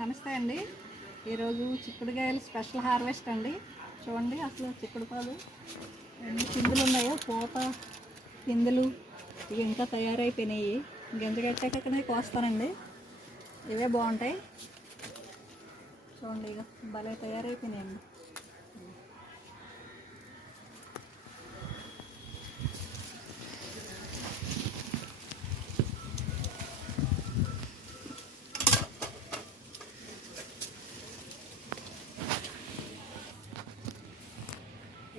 నమస్తే అండి. ఈరోజు చిక్కుడుకాయలు స్పెషల్ హార్వెస్ట్ అండి. చూడండి అసలు చిక్కుడుకాయలు ఎన్ని పిందులు ఉన్నాయో, పూత పిందులు ఇవి ఇంకా తయారైపోయినాయి. గింజ కట్టాకనే కోస్తానండి. ఇవే బాగుంటాయి. చూడండి ఇక భలే తయారైపోయినాయండి.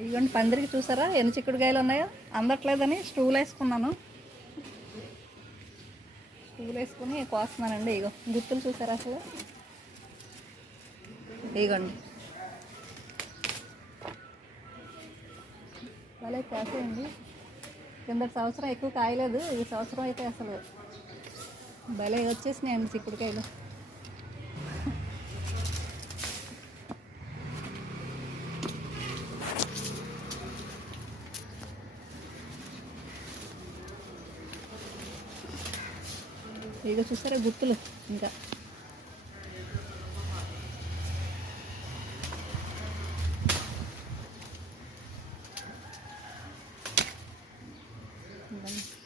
ఇదిగోండి పందిరికి చూసారా ఎన్ని చిక్కుడుకాయలు ఉన్నాయో. అందట్లేదని స్టూల్ వేసుకున్నాను. స్టూల్ వేసుకుని కోస్తున్నానండి. ఇగో గుత్తులు చూసారా అసలు. ఇదిగోండి భలే కాసేయండి. కిందటి సంవత్సరం ఎక్కువ కాయలేదు, ఈ సంవత్సరం అయితే అసలు భలే వచ్చేసినాయండి చిక్కుడుకాయలు. ఇక చూసారా గుత్తులు. ఇంకా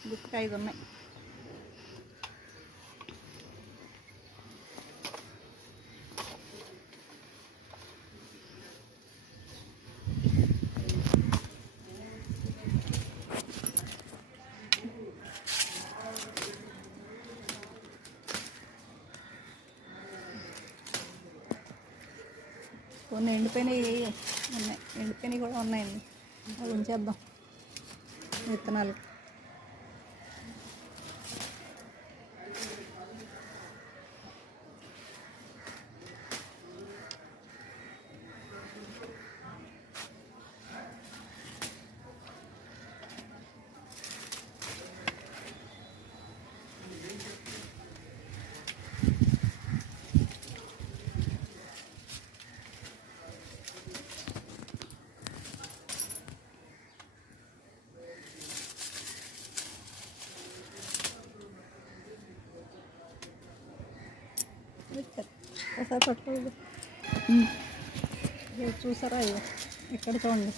గుత్తుకు 5 ఉన్నాయి. కొన్ని ఎండిపోయినవి ఉన్నాయి, ఎండిపోయినవి కూడా ఉన్నాయండి. అవి ఉంచేద్దాం విత్తనాలు. ఒకసారి పట్టుకోలేదు చూసారా. ఇక ఇక్కడ చూడండి.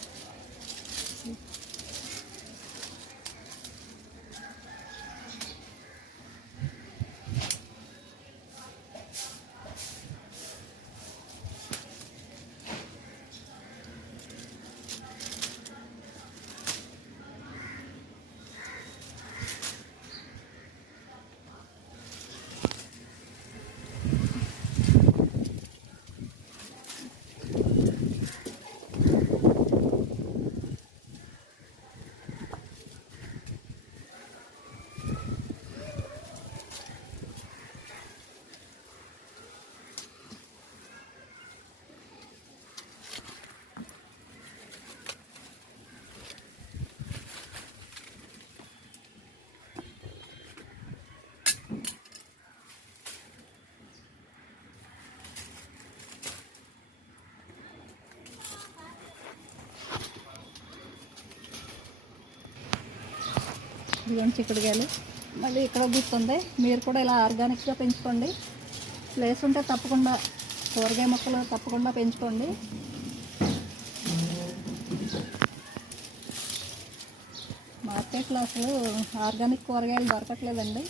ఇదిగోండి చిక్కుడుకాయలు. మళ్ళీ ఇక్కడ గుర్తుంది. మీరు కూడా ఇలా ఆర్గానిక్గా పెంచుకోండి. ప్లేస్ ఉంటే తప్పకుండా కూరగాయ మొక్కలు తప్పకుండా పెంచుకోండి. మార్కెట్లో అసలు ఆర్గానిక్ కూరగాయలు దొరకట్లేదండి.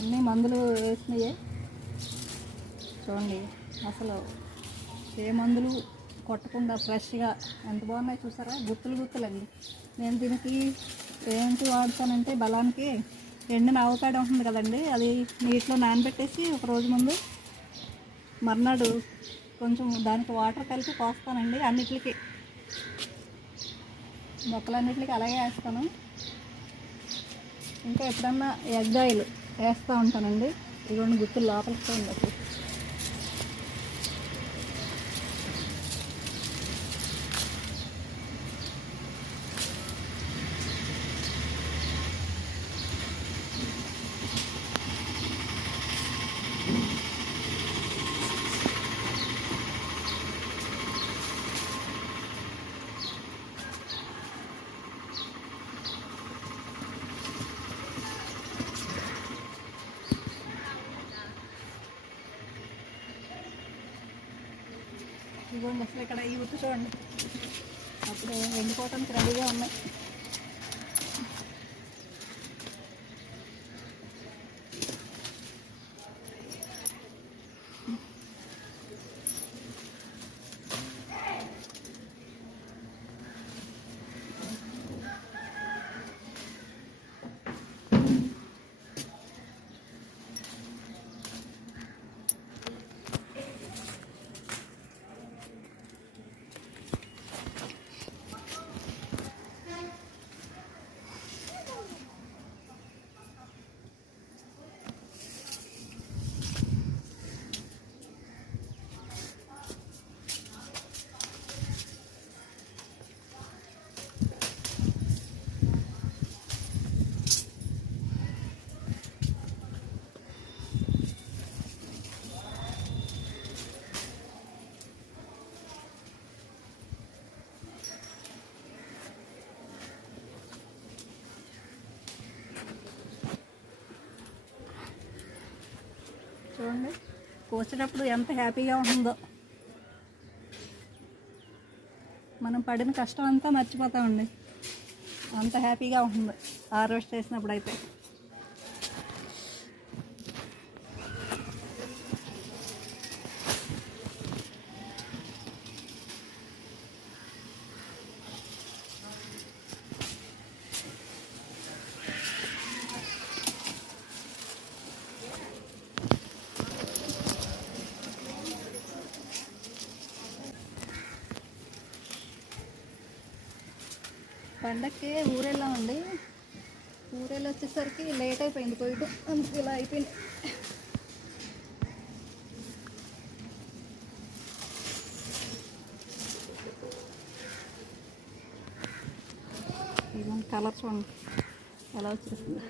అన్నీ మందులు వేసినాయే. చూడండి అసలు ఏ మందులు కొట్టకుండా ఫ్రెష్గా ఎంత బాగున్నాయి చూసారా. గుత్తులు గుత్తులండి. నేను దీనికి ఏంటి వాడతానంటే బలానికి ఎండిన ఆవకాడ ఉంటుంది కదండి, అది నీటిలో నానబెట్టేసి ఒక రోజు ముందు మర్నాడు కొంచెం దానికి వాటర్ కలిపి పోస్తానండి. అన్నిటికి మొక్కలన్నిటికీ అలాగే వేస్తాను. ఇంకా ఎప్పుడన్నా ఎగ్ ఆయిల్ వేస్తూ ఉంటానండి. ఇదిగోండి గుత్తులు లోపలికి ఉంది. ఇదిగోండి అసలు ఇక్కడ ఈ గుర్తు చూడండి, అప్పుడు ఎండిపోవటానికి రెడీగా ఉన్నాయి. చూడండి కోసేటప్పుడు ఎంత హ్యాపీగా ఉంటుందో, మనం పడిన కష్టం అంతా మర్చిపోతామండి, అంత హ్యాపీగా ఉంటుంది హార్వెస్ట్ చేసినప్పుడు అయితే. పండక్కి ఊరెళ్ళామండి, ఊరెళ్ళి వచ్చేసరికి లేట్ అయిపోయింది, పోయటం అందుకు ఇలా అయిపోయింది. ఇదిగోండి కలర్ చూడండి ఎలా వచ్చేసింది.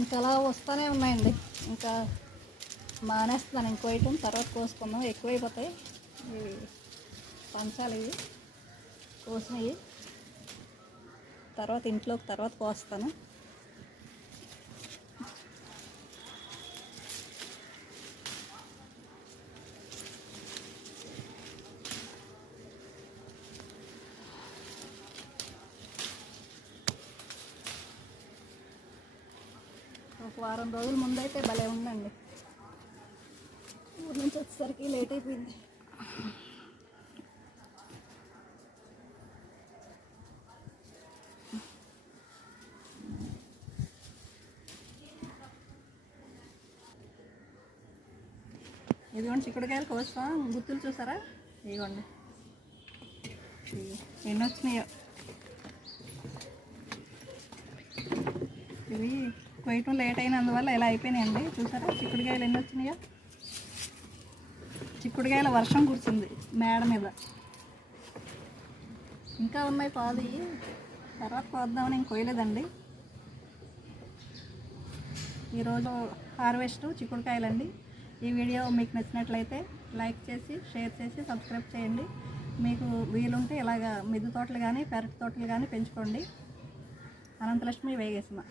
ఇంకా అలా వస్తూనే ఉన్నాయండి, ఇంకా మానేస్తున్నాను ఇంకో ఐటమ్, తర్వాత కోసుకుందాం, ఎక్కువైపోతాయి ఇవి పంచాలి, ఇవి కోసినవి తర్వాత ఇంట్లోకి తర్వాత కోస్తాను. ఒక వారం రోజుల ముందైతే భలే ఉందండి, ఊరి నుంచి వచ్చేసరికి లేట్ అయిపోయింది. ఇదిగోండి చిక్కుడుకాయలు కోస్తాం, గుత్తులు చూసారా, ఇదిగోండి ఎన్ని వచ్చినాయో. ఇవి కొయ్యటం లేట్ అయినందువల్ల ఇలా అయిపోయినాయండి, చూసారా చిక్కుడుకాయలు ఎన్ని వచ్చినాయో. చిక్కుడుకాయల వర్షం కురిసింది మేడ మీద, ఇంకా ఉన్నాయి పాలు, తర్వాత కోద్దామని ఇంక కొయ్యలేదండి. ఈరోజు హార్వెస్ట్ చిక్కుడుకాయలండి. ఈ వీడియో మీకు నచ్చినట్లయితే లైక్ చేసి షేర్ చేసి సబ్స్క్రైబ్ చేయండి. మీకు వీలుంటే ఇలాగ మిద్దె తోటలు కానీ పెరటి తోటలు కానీ పెంచుకోండి. అనంతలక్ష్మి వేగేసిన.